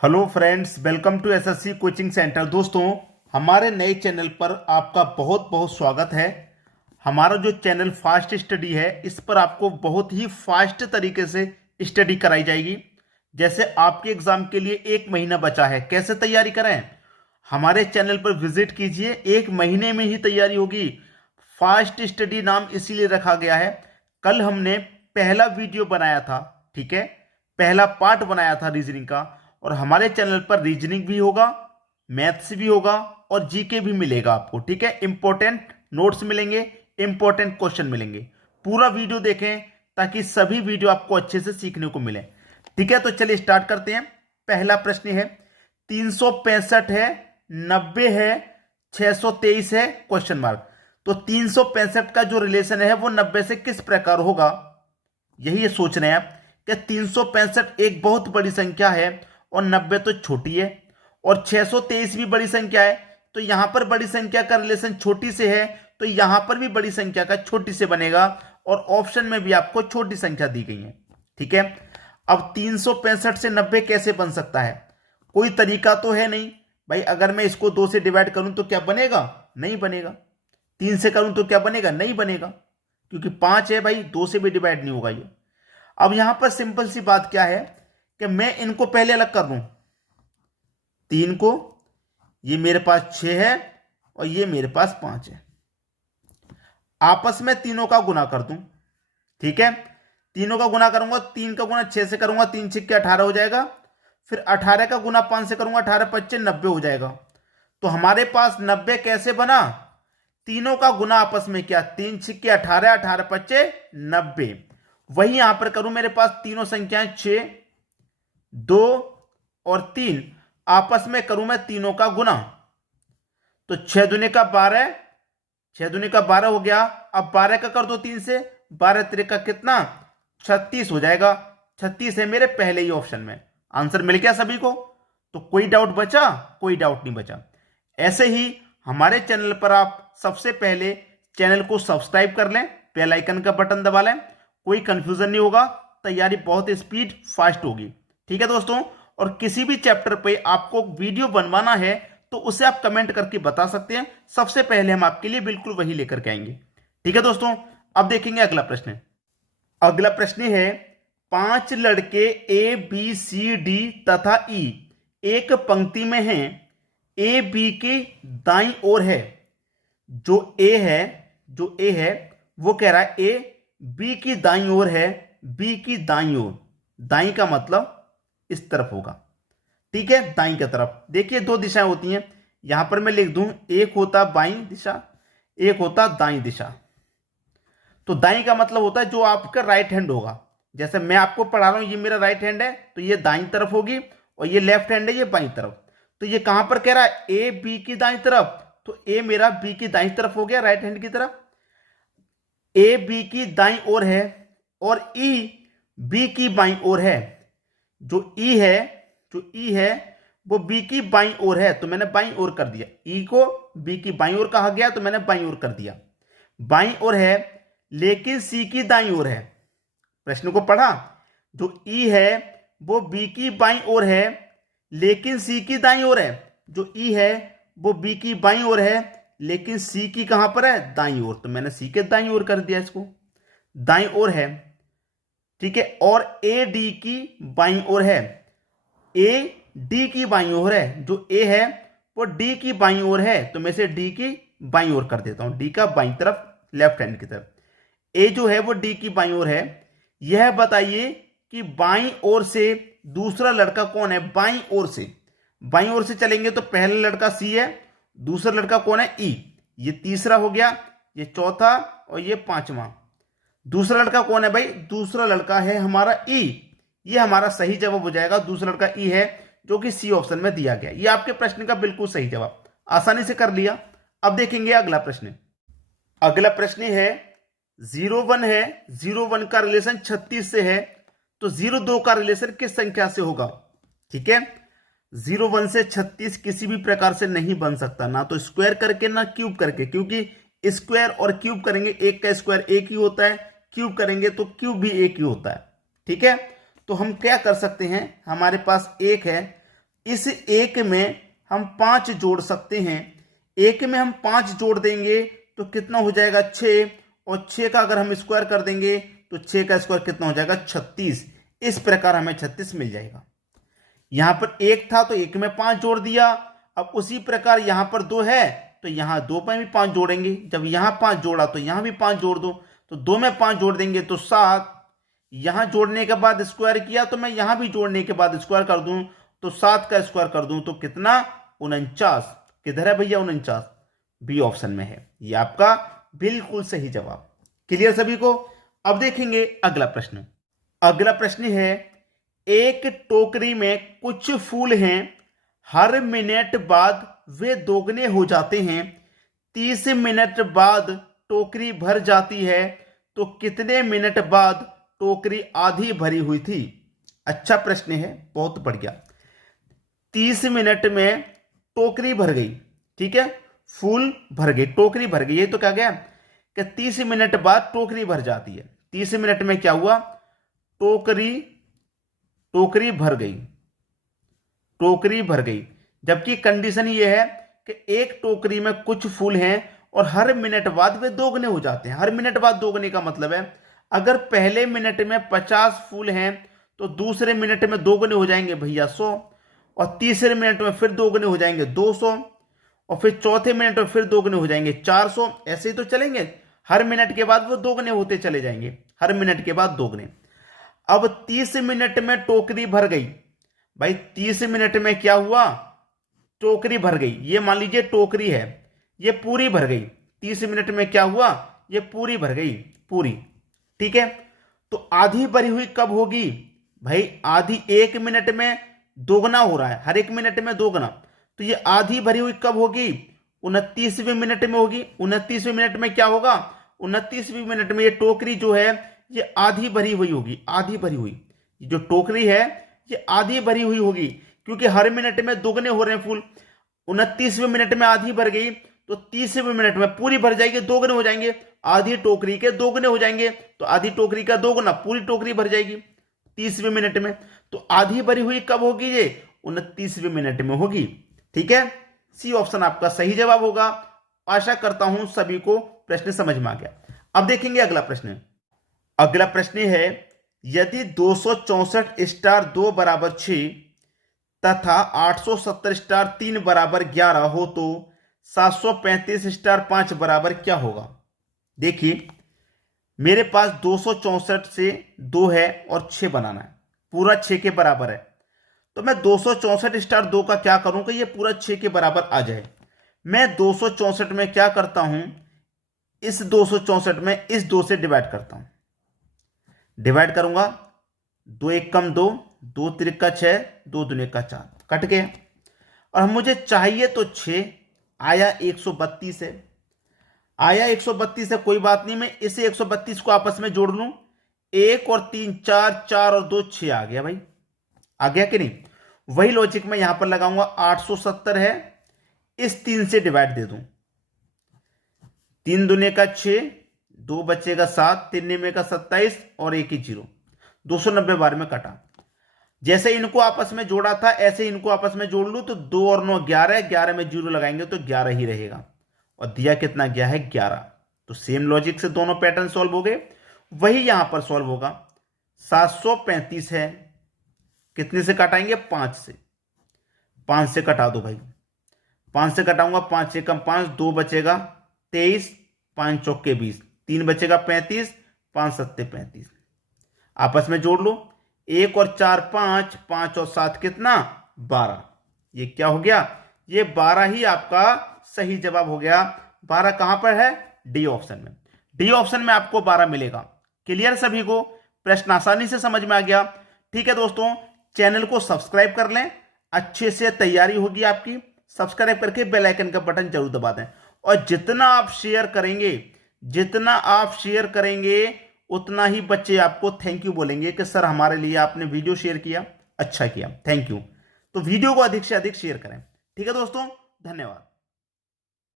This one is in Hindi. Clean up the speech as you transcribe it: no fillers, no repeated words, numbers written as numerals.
Hello friends, welcome to SSC coaching centre. दोस्तों, हमारे नए चैनल पर आपका बहुत बहुत स्वागत है। हमारा जो चैनल फास्ट स्टडी है, इस पर आपको बहुत ही फास्ट तरीके से स्टडी कराई जाएगी। जैसे आपके एग्जाम के लिए 1 महीना बचा है, कैसे तैयारी करें? हमारे चैनल पर विजिट कीजिए, 1 महीने में ही तैयारी होगी। फास्ट स्टडी नाम इसीलिए रखा गया है। कल हमने पहला वीडियो बनाया था, ठीक है, पहला पार्ट बनाया था रीजनिंग का। और हमारे चैनल पर रीजनिंग भी होगा, मैथ्स भी होगा और जीके भी मिलेगा आपको, ठीक है। इंपॉर्टेंट नोट्स मिलेंगे, इंपॉर्टेंट क्वेश्चन मिलेंगे। पूरा वीडियो देखें ताकि सभी वीडियो आपको अच्छे से सीखने को मिले, ठीक है। तो चलिए स्टार्ट करते हैं। पहला प्रश्न है, 365 है, 90 है, 623 है, क्वेश्चन मार्क। तो 365 का जो रिलेशन है वो 90 से किस प्रकार होगा, यही ये सोच रहे हैं आप कि 365 एक बहुत बड़ी संख्या है और 90 तो छोटी है, और 623 भी बड़ी संख्या है। तो यहां पर बड़ी संख्या का रिलेशन छोटी से है, तो यहां पर भी बड़ी संख्या का छोटी से बनेगा। और ऑप्शन में भी आपको छोटी संख्या दी गई है, ठीक है। अब 365 से 90 कैसे बन सकता है? कोई तरीका तो है नहीं भाई। अगर मैं इसको 2 से डिवाइड करूं तो क्या बनेगा? नहीं बनेगा। 3 से करूं तो क्या बनेगा? नहीं बनेगा, क्योंकि 5 है भाई, 2 से भी डिवाइड नहीं होगा ये। अब यहां पर सिंपल सी बात क्या है कि मैं इनको पहले अलग कर दूं। 3 को, ये मेरे पास 6 है और ये मेरे पास 5 है। आपस में तीनों का गुना कर दूं, ठीक है। तीनों का गुना करूंगा, 3 का गुना 6 से करूंगा, 3 6 18 हो जाएगा। फिर 18 का गुना 5 से करूंगा, 18 25 90 हो जाएगा। तो हमारे पास 90 कैसे बना? तीनों का गुना आपस में किया, 3 6 18, 18 25 90। वही यहां पर करूं, मेरे पास तीनों संख्याएं 6 2 और 3, आपस में करूं मैं तीनों का गुना। तो 6 दूनी का 12, 6 दूनी का 12 हो गया। अब 12 का कर दो 3 से, 12 3 का कितना? 36 हो जाएगा। 36 है मेरे पहले ही ऑप्शन में। आंसर मिल गया सभी को। तो कोई डाउट बचा? कोई डाउट नहीं बचा। ऐसे ही हमारे चैनल पर आप सबसे पहले चैनल को सब्सक्राइब कर लें, बेल आइकन का बटन दबा लें। कोई कंफ्यूजन नहीं होगा, तैयारी बहुत स्पीड फास्ट होगी, ठीक है दोस्तों। और किसी भी चैप्टर पे आपको वीडियो बनवाना है तो उसे आप कमेंट करके बता सकते हैं। सबसे पहले हम आपके लिए बिल्कुल वही लेकर के आएंगे, ठीक है दोस्तों। अब देखेंगे अगला प्रश्न। अगला प्रश्न है, 5 लड़के ए बी सी डी तथा ई एक पंक्ति में हैं। ए बी की दाईं ओर है। जो ए है वो कह रहा है ए बी की दाईं ओर है। बी की दाईं ओर, दाईं का मतलब इस तरफ होगा, ठीक है, दाईं की तरफ। देखिए 2 दिशाएं होती हैं, यहां पर मैं लिख दूं, एक होता बाईं दिशा, एक होता दाईं दिशा। तो दाईं का मतलब होता है जो आपका राइट हैंड होगा। जैसे मैं आपको पढ़ा रहा हूं, ये मेरा राइट हैंड है तो ये दाईं तरफ होगी, और ये लेफ्ट हैंड है, ये बाईं तरफ। तो ये कहां पर कह रहा है? ए बी की दाईं तरफ। तो ए मेरा बी की दाईं तरफ हो गया, राइट हैंड की तरफ। ए बी की दाईं ओर है और ई बी की बाईं ओर है। जो ई है वो बी की बाईं ओर है, तो मैंने बाईं ओर कर दिया। ई को बी की बाईं ओर कहा गया तो मैंने बाईं ओर कर दिया। बाईं ओर है लेकिन सी की दाईं ओर है। प्रश्न को पढ़ा? जो ई है वो बी की बाईं ओर है लेकिन सी की दाईं ओर है। जो ई है वो बी की बाईं ओर है लेकिन सी की कहां पर है? दाईं ओर। तो मैंने सी के दाईं ओर कर दिया, इसको दाईं ओर है, ठीक है। और ए डी की बाईं ओर है। ए डी की बाईं ओर है। जो ए है वो डी की बाईं ओर है, तो मैं इसे डी की बाईं ओर कर देता हूं, डी का बाईं तरफ, लेफ्ट हैंड की तरफ। ए जो है वो डी की बाईं ओर है। यह बताइए कि बाईं ओर से दूसरा लड़का कौन है? बाईं ओर से चलेंगे तो पहला लड़का सी है, दूसरा लड़का कौन है? ई। ये तीसरा हो गया, ये चौथा और ये पांचवा। दूसरा लड़का कौन है भाई? दूसरा लड़का है हमारा ई। ये हमारा सही जवाब हो जाएगा। दूसरा लड़का ई है, जो कि सी ऑप्शन में दिया गया। ये आपके प्रश्न का बिल्कुल सही जवाब, आसानी से कर लिया। अब देखेंगे अगला प्रश्न। अगला प्रश्न है, 01 है, 01 का रिलेशन 36 से है, तो 02 का रिलेशन किस संख्या से होगा? ठीक है, 01 से 36 किसी भी प्रकार से नहीं बन सकता, ना तो स्क्वायर करके ना क्यूब करके, क्योंकि स्क्वायर और क्यूब करेंगे, एक का स्क्वायर एक ही होता है, क्यूब करेंगे तो क्यूब भी एक ही होता है, ठीक है। तो हम क्या कर सकते हैं, हमारे पास एक है इस एक में हम 5 जोड़ सकते हैं। एक में हम 5 जोड़ देंगे तो कितना हो जाएगा 6, और 6 का अगर हम स्क्वायर कर देंगे तो 6 का स्क्वायर कितना हो जाएगा 36। इस प्रकार हमें 36 मिल जाएगा। यहां पर 1 था तो 1 में 5 जोड़ दिया। अब उसी प्रकार यहां पर 2 है तो यहां 2 में भी 5 जोड़ेंगे। जब यहां 5 जोड़ा तो यहां भी 5 जोड़ दो, तो 2 में 5 जोड़ देंगे तो 7। यहां जोड़ने के बाद स्क्वायर किया तो मैं यहां भी जोड़ने के बाद स्क्वायर कर दूं तो 7 का स्क्वायर कर दूं तो कितना 49। किधर है भैया 49? बी ऑप्शन में है। ये आपका बिल्कुल सही जवाब। क्लियर सभी को? अब देखेंगे अगला प्रश्न। अगला प्रश्न है, एक टोकरी में कुछ फूल हैं, हर मिनट बाद वे दोगुने हो जाते हैं। 30 मिनट बाद टोकरी भर जाती है, तो कितने मिनट बाद टोकरी आधी भरी हुई थी? अच्छा प्रश्न है, बहुत बढ़िया। 30 मिनट में टोकरी भर गई, ठीक है, फूल भर गई, टोकरी भर गई। ये तो क्या गया कि 30 मिनट बाद टोकरी भर जाती है। 30 मिनट में क्या हुआ, टोकरी भर गई, टोकरी भर गई। जबकि कंडीशन ये है कि एक टोकरी में कुछ फूल हैं और हर मिनट बाद वे दोगुने हो जाते हैं। हर मिनट बाद दोगुने का मतलब है अगर पहले मिनट में 50 फूल हैं तो दूसरे मिनट में दोगुने हो जाएंगे भैया 100, और तीसरे मिनट में फिर दोगुने हो जाएंगे 200, और फिर चौथे मिनट में फिर दोगुने हो जाएंगे 400। ऐसे ही तो चलेंगे, हर मिनट के बाद वो दोगुने होते चले जाएंगे, हर मिनट के बाद दोगुने। अब 30 मिनट में टोकरी भर गई। भाई 30 मिनट में क्या हुआ, टोकरी भर गई। ये मान लीजिए टोकरी है, ये पूरी भर गई। 30 मिनट में क्या हुआ, ये पूरी भर गई, पूरी, ठीक है। तो आधी भरी हुई कब होगी? भाई आधी 1 मिनट में दोगुना हो रहा है, हर 1 मिनट में दोगुना। तो ये आधी भरी हुई कब होगी? 29वें मिनट में होगी। 29वें मिनट में क्या होगा, 29वें मिनट में ये टोकरी जो है ये आधी भरी हुई होगी, आधी भरी हुई। जो टोकरी है ये आधी भरी हुई होगी, क्योंकि हर मिनट में दोगुने हो रहे हैं फूल। 29वें मिनट में आधी भर गई तो 30वें मिनट में पूरी भर जाएगी, दोगुने हो जाएंगे। आधी टोकरी के दोगुने हो जाएंगे तो आधी टोकरी का दोगुना, पूरी टोकरी भर जाएगी 30वें मिनट में। तो आधी भरी हुई कब होगी? ये 29वें मिनट में होगी, ठीक है। सी ऑप्शन आपका सही जवाब होगा। आशा करता हूं सभी को प्रश्न समझ में आ गया। अब देखेंगे अगला प्रश्न। अगला प्रश्न है, यदि 264 स्टार 2 बराबर 6 तथा 870 स्टार 3 बराबर 11 हो तो 735 स्टार 5 बराबर क्या होगा? देखिए मेरे पास 264 से 2 है और 6 बनाना है, पूरा 6 के बराबर है। तो मैं 264 स्टार 2 का क्या करूं कि ये पूरा 6 के बराबर आ जाए। मैं 264 में क्या करता हूं, इस 264 में इस 2 से डिवाइड करता हूं। डिवाइड करूंगा, 2 1 कम 2, 2 3 का 6, 2 दूने का 4, कट गए। और मुझे चाहिए तो 6, आया 132 है। आया 132 है, कोई बात नहीं, मैं इसे 132 को आपस में जोड़ लूं। 1 और 3 4, 4 और 2 6 आ गया। भाई आ गया कि नहीं? वही लॉजिक मैं यहां पर लगाऊंगा। 870 है, इस 3 से डिवाइड दे दूं। 3 दूने का 6, 2 बचेगा 7, 3 निमे का 27 और 1 ही 0, 290 बार में कटा। जैसे इनको आपस में जोड़ा था ऐसे इनको आपस में जोड़ लूं तो 2 और 9 11, 11 में 0 लगाएंगे तो 11 ही रहेगा। और दिया कितना गया है 11। तो सेम लॉजिक से दोनों पैटर्न सॉल्व हो गए, वही यहां पर सॉल्व होगा। 735 है, कितने से कटाएंगे? 5 से। 5 से कटा दो भाई, 5 से कटाऊंगा, 5 से कम 5, 2 बचेगा 23, 5 चौके 20, 3 बचेगा 35, 5 सत्ते 35। आपस में जोड़ लो, 1 और 4 5, 5 और 7 कितना 12। ये क्या हो गया? ये 12 ही आपका सही जवाब हो गया। 12 कहां पर है? डी ऑप्शन में। डी ऑप्शन में आपको 12 मिलेगा। क्लियर सभी को? प्रश्न आसानी से समझ में आ गया। ठीक है दोस्तों, चैनल को सब्सक्राइब कर लें, अच्छे से तैयारी होगी आपकी। सब्सक्राइब करके बेल आइकन का बटन जरूर दबा दें। और जितना आप शेयर करेंगे उतना ही बच्चे आपको थैंक यू बोलेंगे कि सर हमारे लिए आपने वीडियो शेयर किया, अच्छा किया, थैंक यू। तो वीडियो को अधिक से अधिक शेयर करें। ठीक है दोस्तों, धन्यवाद।